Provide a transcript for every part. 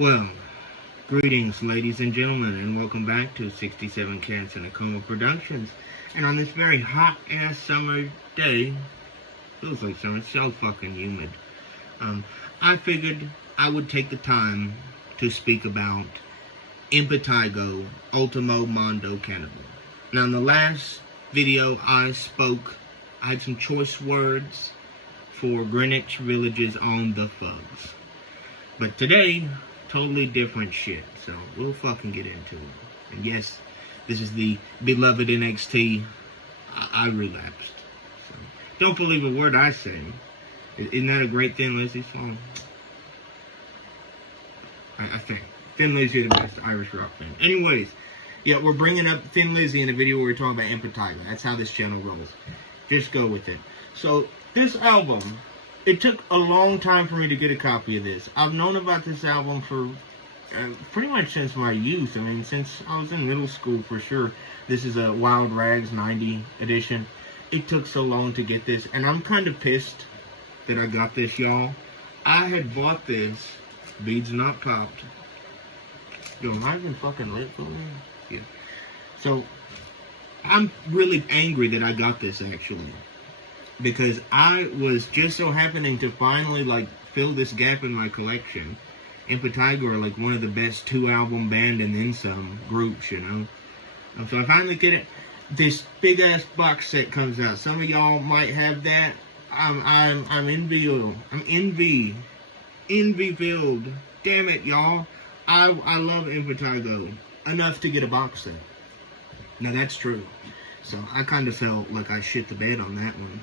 Well, greetings, ladies and gentlemen, and welcome back to 67 Cats in a Coma Productions. And on this very hot-ass summer day, feels like summer, it's so fucking humid, I figured I would take the time to speak about Impetigo, Ultimo, Mondo, Cannibale. Now, in the last video I had some choice words for Greenwich Village's On the Fugs. But today, totally different shit, so we'll fucking get into it. And yes, this is the beloved NXT. I relapsed. So don't believe a word I say. Isn't that a great Thin Lizzy song? I think. Thin Lizzy are the best Irish rock band. Anyways, yeah, we're bringing up Thin Lizzy in a video where we're talking about Impetigo. That's how this channel rolls. Just go with it. So, this album, it took a long time for me to get a copy of this. I've known about this album for pretty much since my youth. I mean, since I was in middle school for sure. This is a Wild Rags 90 edition. It took so long to get this, and I'm kind of pissed that I got this, y'all. I had bought this, beads not popped. Yo, am I even fucking lit for me? Yeah. So, I'm really angry that I got this, actually. Because I was just so happening to finally, fill this gap in my collection. Impetigo are, one of the best two-album band and then some groups, you know? So I finally get it. This big-ass box set comes out. Some of y'all might have that. I'm envious. I'm envy-filled. Damn it, y'all. I love Impetigo enough to get a box set. Now, that's true. So I kind of felt like I shit the bed on that one.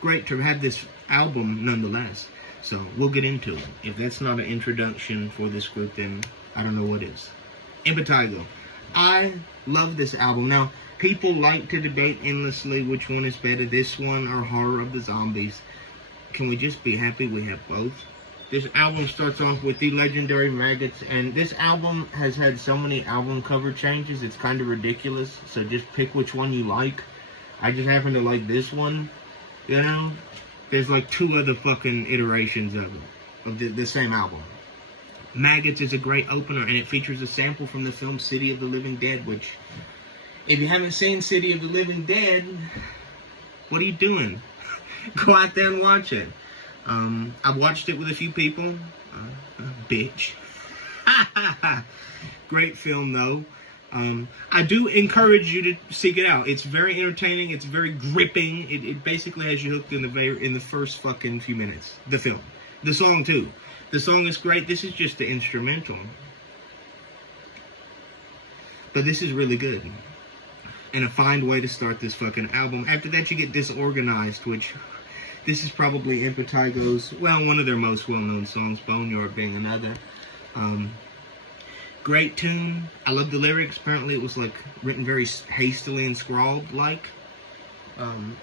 Great to have this album nonetheless. So we'll get into it. If that's not an introduction for this group, then I don't know what is. Impetigo. I love this album. Now, people like to debate endlessly which one is better, this one or Horror of the Zombies. Can we just be happy we have both? This album starts off with the legendary Maggots, and this album has had so many album cover changes, it's kind of ridiculous, so just pick which one you like. I just happen to like this one, you know? There's two other fucking iterations of it, of the same album. Maggots is a great opener, and it features a sample from the film City of the Living Dead, which, if you haven't seen City of the Living Dead, what are you doing? Go out there and watch it. I watched it with a few people. Bitch. Great film, though. I do encourage you to seek it out. It's very entertaining. It's very gripping. It basically has you hooked in the first fucking few minutes. The film. The song, too. The song is great. This is just the instrumental. But this is really good. And a fine way to start this fucking album. After that, you get Disorganized, which... This is probably Impetigo's, one of their most well-known songs, Boneyard being another. Great tune. I love the lyrics. Apparently it was, written very hastily and scrawled-like.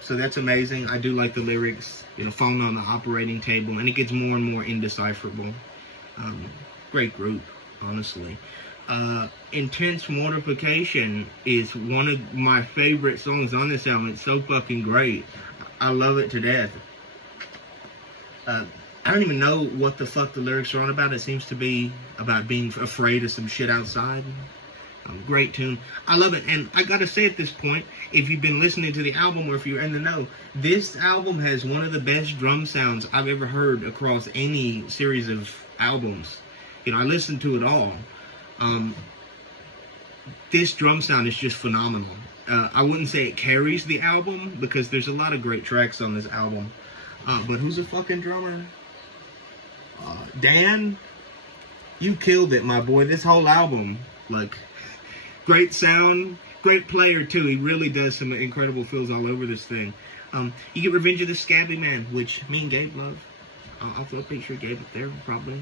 So that's amazing. I do like the lyrics, falling on the operating table, and it gets more and more indecipherable. Great group, honestly. Intense Mortification is one of my favorite songs on this album. It's so fucking great. I love it to death. I don't even know what the fuck the lyrics are on about. It seems to be about being afraid of some shit outside. Great tune. I love it. And I gotta say at this point, if you've been listening to the album or if you're in the know, this album has one of the best drum sounds I've ever heard across any series of albums. I listened to it all. This drum sound is just phenomenal. I wouldn't say it carries the album, because there's a lot of great tracks on this album. But who's a fucking drummer? Dan? You killed it, my boy. This whole album, great sound, great player, too. He really does some incredible fills all over this thing. You get Revenge of the Scabby Man, which me and Gabe love. I'll throw a picture of Gabe up there, probably.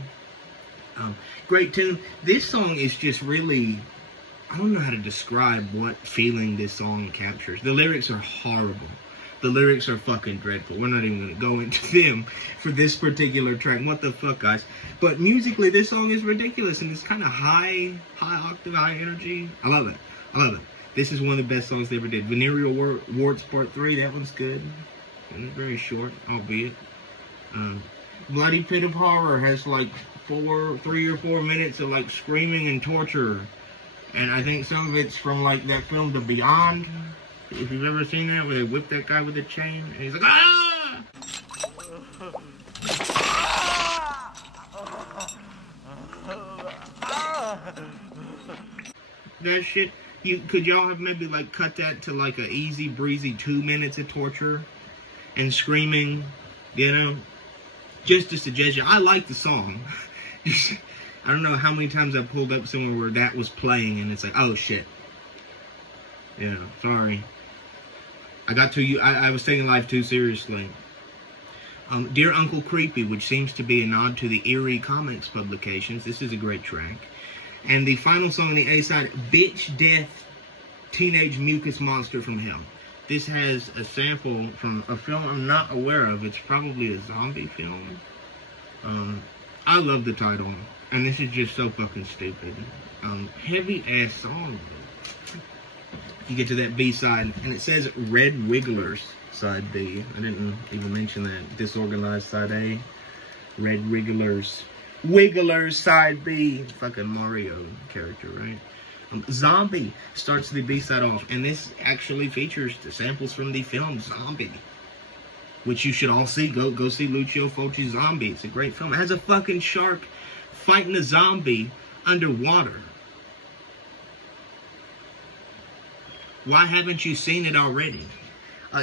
Great tune. This song is just really... I don't know how to describe what feeling this song captures. The lyrics are horrible. The lyrics are fucking dreadful. We're not even going to go into them for this particular track. What the fuck, guys? But musically, this song is ridiculous, and it's kind of high octave, high energy. I love it. I love it. This is one of the best songs they ever did. Venereal Warts Part 3, that one's good. And it's very short, albeit. Bloody Pit of Horror has 3 or 4 minutes of like screaming and torture. And I think some of it's from like that film The Beyond. If you've ever seen that, where they whip that guy with a chain and he's like, ah! That shit, could y'all have maybe like cut that to like a easy breezy 2 minutes of torture and screaming, you know? Just a suggestion. I like the song. I don't know how many times I pulled up somewhere where that was playing and it's like, oh shit. Yeah, sorry. I was taking life too seriously. Dear Uncle Creepy, which seems to be a nod to the Eerie Comics publications. This is a great track. And the final song on the A-side, Bitch Death Teenage Mucus Monster from Hell. This has a sample from a film I'm not aware of. It's probably a zombie film. I love the title. And this is just so fucking stupid. Heavy-ass song. You get to that B-side, and it says Red Wigglers, side B. I didn't even mention that. Disorganized, side A. Red Wigglers. Wigglers, side B. Fucking Mario character, right? Zombie starts the B-side off, and this actually features the samples from the film Zombie, which you should all see. Go see Lucio Fulci's Zombie. It's a great film. It has a fucking shark fighting a zombie underwater. Why haven't you seen it already?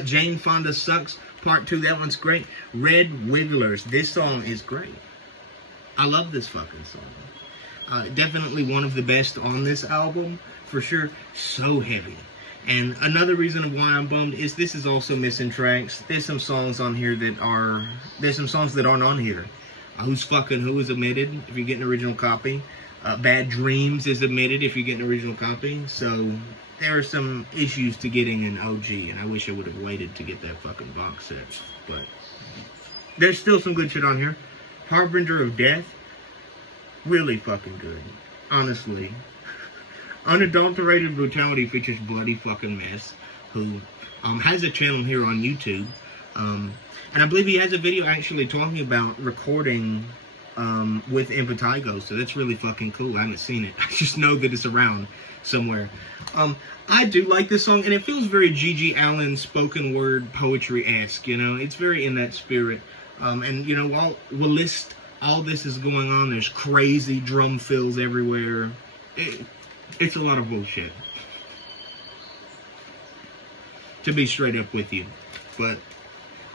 Jane Fonda Sucks, Part 2. That one's great. Red Wigglers. This song is great. I love this fucking song. Definitely one of the best on this album, for sure. So heavy. And another reason why I'm bummed is this is also missing tracks. There's some songs on here that are... There's some songs that aren't on here. Who's Fucking Who is omitted if you get an original copy. Bad Dreams is omitted if you get an original copy. So there are some issues to getting an OG, and I wish I would have waited to get that fucking box set. But there's still some good shit on here. Harbinger of Death, really fucking good, honestly. Unadulterated Brutality features Bloody Fucking Mess, who has a channel here on YouTube. And I believe he has a video actually talking about recording with Impetigo, so that's really fucking cool. I haven't seen it. I just know that it's around somewhere. I do like this song, and it feels very G.G. Allen spoken word poetry-esque, you know? It's very in that spirit. And, you know, while all this is going on, there's crazy drum fills everywhere. It's a lot of bullshit, to be straight up with you. But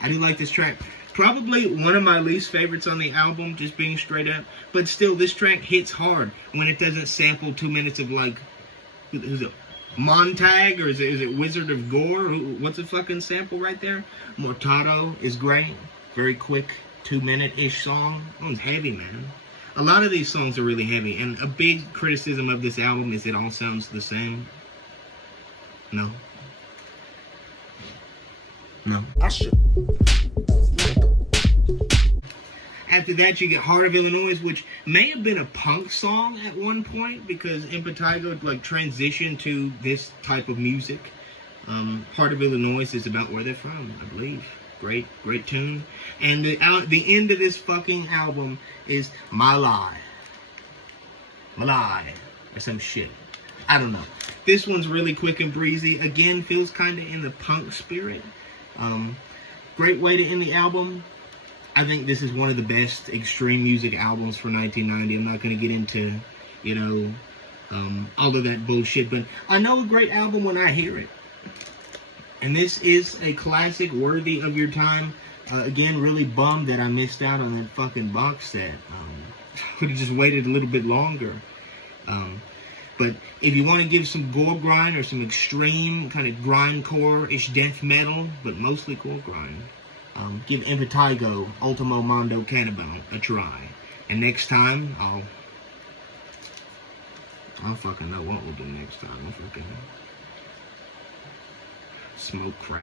I do like this track. Probably one of my least favorites on the album, just being straight up. But still, this track hits hard when it doesn't sample 2 minutes of, like, who's it? Montag, or is it Wizard of Gore? What's a fucking sample right there? Mortado is great. Very quick, 2-minute-ish song. That one's heavy, man. A lot of these songs are really heavy, and a big criticism of this album is it all sounds the same. No. No. I should. After that, you get Heart of Illinois, which may have been a punk song at one point, because Impetigo like transitioned to this type of music. Heart of Illinois is about where they're from, I believe. Great tune. And the end of this fucking album is My Lie. Or some shit. I don't know. This one's really quick and breezy. Again, feels kind of in the punk spirit. Great way to end the album. I think this is one of the best extreme music albums for 1990. I'm not going to get into, you know, all of that bullshit. But I know a great album when I hear it. And this is a classic worthy of your time. Again, really bummed that I missed out on that fucking box set. Could have just waited a little bit longer. But if you want to give some gore grind or some extreme kind of grindcore-ish death metal, but mostly core grind, give Impetigo, Ultimo, Mondo, Cannibale a try. And next time, I'll fucking know what we'll do next time. I'll fucking smoke crack.